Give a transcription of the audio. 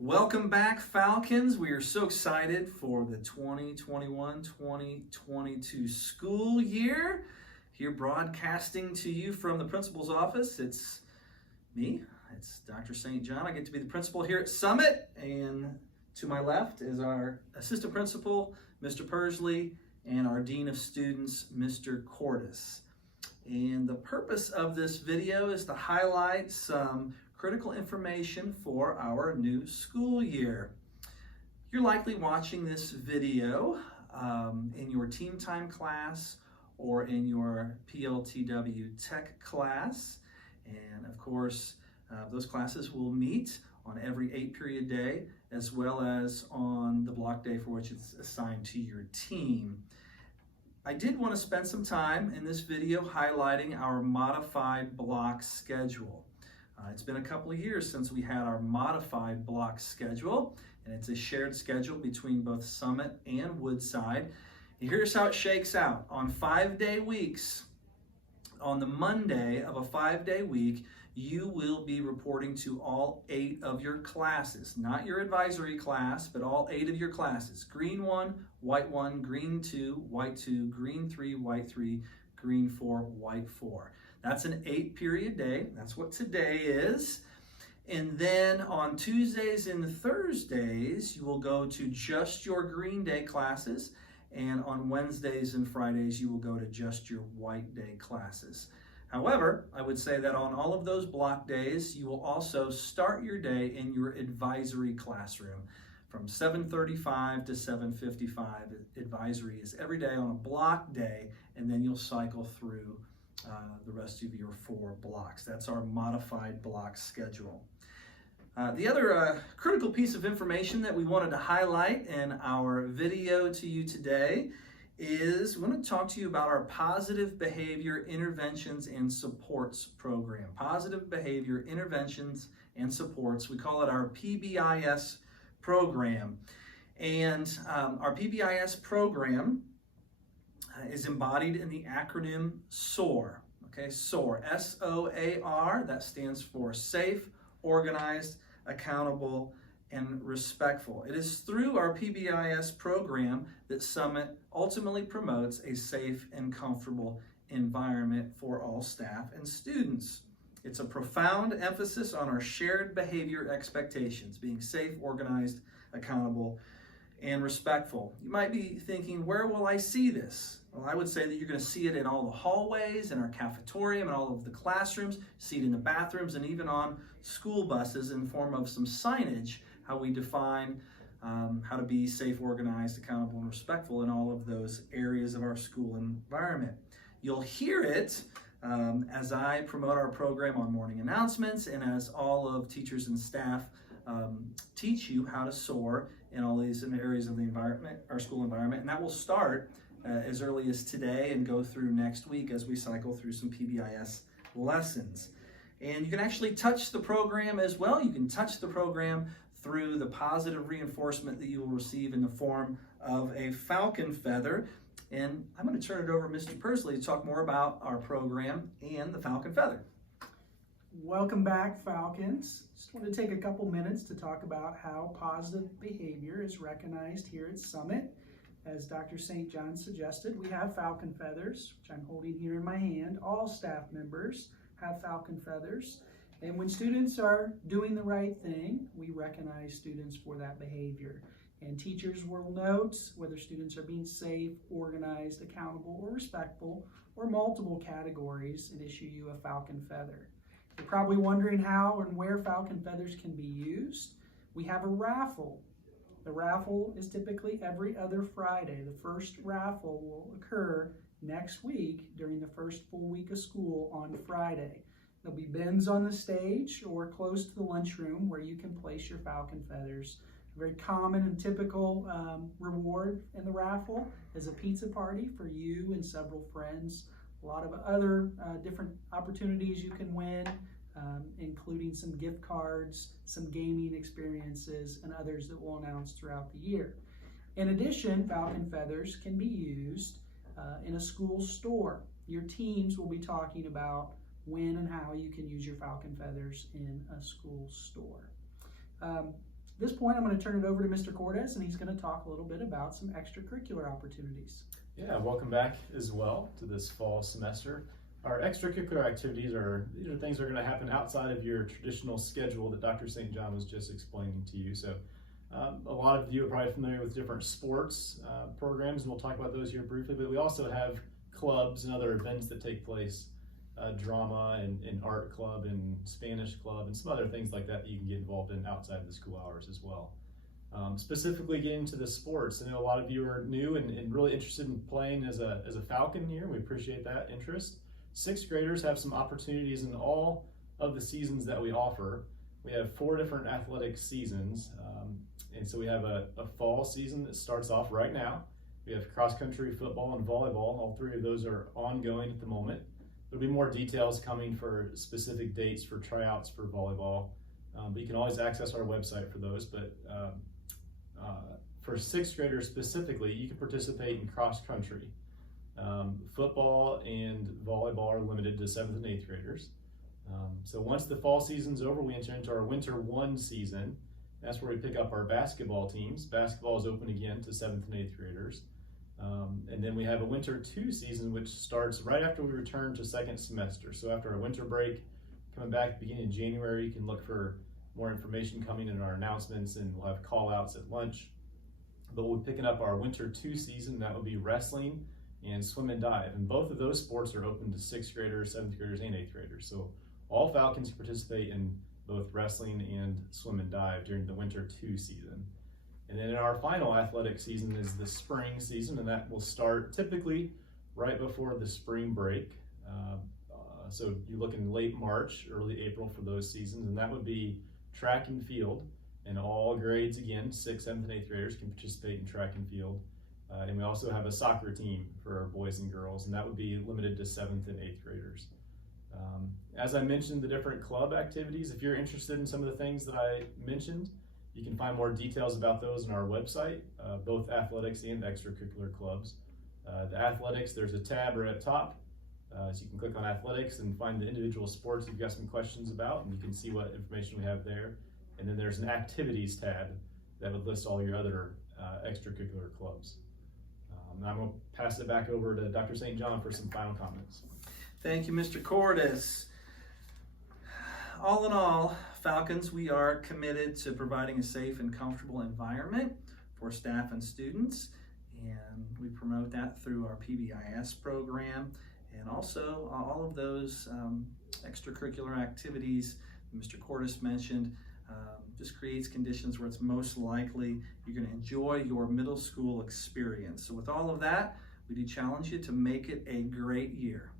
Welcome back, Falcons. We are so excited for the 2021-2022 school year. Here broadcasting to you from the principal's office. It's me. It's Dr. St. John. I get to be the principal here at Summit. And to my left is our assistant principal, Mr. Persley, and our dean of students, Mr. Cordes. And the purpose of this video is to highlight some critical information for our new school year. You're likely watching this video in your team time class or in your PLTW tech class. And of course, those classes will meet on every 8-period day, as well as on the block day for which it's assigned to your team. I did want to spend some time in this video highlighting our modified block schedule. It's been a couple of years since we had our modified block schedule, and it's a shared schedule between both Summit and Woodside. And here's how it shakes out. On 5-day weeks, on the Monday of a 5-day week, you will be reporting to all 8 of your classes, not your advisory class, but all 8 of your classes. Green 1, white 1, green 2, white 2, green 3, white 3, green 4, white 4. That's an 8-period day. That's what today is. And then on Tuesdays and Thursdays, you will go to just your green day classes. And on Wednesdays and Fridays, you will go to just your white day classes. However, I would say that on all of those block days, you will also start your day in your advisory classroom. From 7:35 to 7:55, advisory is every day on a block day, and then you'll cycle through the rest of your 4 blocks. That's our modified block schedule. The other critical piece of information that we wanted to highlight in our video to you today is we want to talk to you about our Positive Behavior Interventions and Supports program. Positive Behavior Interventions and Supports. We call it our PBIS program. And our PBIS program is embodied in the acronym SOAR. Okay, SOAR, S-O-A-R, that stands for Safe, Organized, Accountable, and Respectful. It is through our PBIS program that Summit ultimately promotes a safe and comfortable environment for all staff and students. It's a profound emphasis on our shared behavior expectations, being safe, organized, accountable, and respectful. You might be thinking, where will I see this? Well, I would say that you're going to see it in all the hallways, in our cafeteria, and all of the classrooms, see it in the bathrooms, and even on school buses in the form of some signage, how we define how to be safe, organized, accountable, and respectful in all of those areas of our school environment. You'll hear it as I promote our program on morning announcements and as all of teachers and staff teach you how to SOAR in all these areas of the environment, our school environment. And that will start as early as today and go through next week as we cycle through some PBIS lessons. And you can actually touch the program as well. You can touch the program through the positive reinforcement that you will receive in the form of a Falcon Feather. And I'm going to turn it over to Mr. Persley to talk more about our program and the Falcon Feather. Welcome back, Falcons. Just want to take a couple minutes to talk about how positive behavior is recognized here at Summit. As Dr. St. John suggested, we have Falcon Feathers, which I'm holding here in my hand. All staff members have Falcon Feathers. And when students are doing the right thing, we recognize students for that behavior. And teachers will note whether students are being safe, organized, accountable, or respectful, or multiple categories, and issue you a Falcon Feather. You're probably wondering how and where Falcon Feathers can be used. We have a raffle. The raffle is typically every other Friday. The first raffle will occur next week during the first full week of school on Friday. There'll be bins on the stage or close to the lunchroom where you can place your Falcon Feathers. A very common and typical reward in the raffle is a pizza party for you and several friends. A lot of other different opportunities you can win, including some gift cards, some gaming experiences, and others that we'll announce throughout the year. In addition, Falcon Feathers can be used in a school store. Your teams will be talking about when and how you can use your Falcon Feathers in a school store. At this point, I'm going to turn it over to Mr. Cordes, and he's going to talk a little bit about some extracurricular opportunities. Yeah, welcome back as well to this fall semester. Our extracurricular activities these are things that are going to happen outside of your traditional schedule that Dr. St. John was just explaining to you. So a lot of you are probably familiar with different sports programs, and we'll talk about those here briefly, but we also have clubs and other events that take place, drama and art club and Spanish club and some other things like that you can get involved in outside of the school hours as well. Specifically getting to the sports, I know a lot of you are new and really interested in playing as a Falcon here. We appreciate that interest. Sixth graders have some opportunities in all of the seasons that we offer. We have 4 different athletic seasons, and so we have a fall season that starts off right now. We have cross-country, football, and volleyball. All 3 of those are ongoing at the moment. There'll be more details coming for specific dates for tryouts for volleyball, but you can always access our website for those. But for 6th graders specifically, you can participate in cross-country. Football and volleyball are limited to 7th and 8th graders. So once the fall season's over, we enter into our winter 1 season. That's where we pick up our basketball teams. Basketball is open again to 7th and 8th graders. And then we have a winter 2 season, which starts right after we return to 2nd semester. So after our winter break, coming back beginning in January, you can look for more information coming in our announcements, and we'll have call outs at lunch. But we'll be picking up our winter 2 season. That will be wrestling and swim and dive. And both of those sports are open to 6th graders, 7th graders, and 8th graders. So all Falcons participate in both wrestling and swim and dive during the winter 2 season. And then in our final athletic season is the spring season, and that will start typically right before the spring break. So you're looking late March, early April for those seasons, and that would be track and field. And all grades, again, 6th, 7th, and 8th graders can participate in track and field. And we also have a soccer team for our boys and girls, and that would be limited to 7th and 8th graders. As I mentioned, the different club activities, if you're interested in some of the things that I mentioned, you can find more details about those on our website, both athletics and extracurricular clubs. The athletics, there's a tab right at top, so you can click on athletics and find the individual sports you've got some questions about, and you can see what information we have there. And then there's an activities tab that would list all your other extracurricular clubs. And I'm going to pass it back over to Dr. St. John for some final comments. Thank you, Mr. Cordes. All in all, Falcons, we are committed to providing a safe and comfortable environment for staff and students, and we promote that through our PBIS program, and also all of those extracurricular activities Mr. Cordes mentioned. Just creates conditions where it's most likely you're going to enjoy your middle school experience. So with all of that, we do challenge you to make it a great year.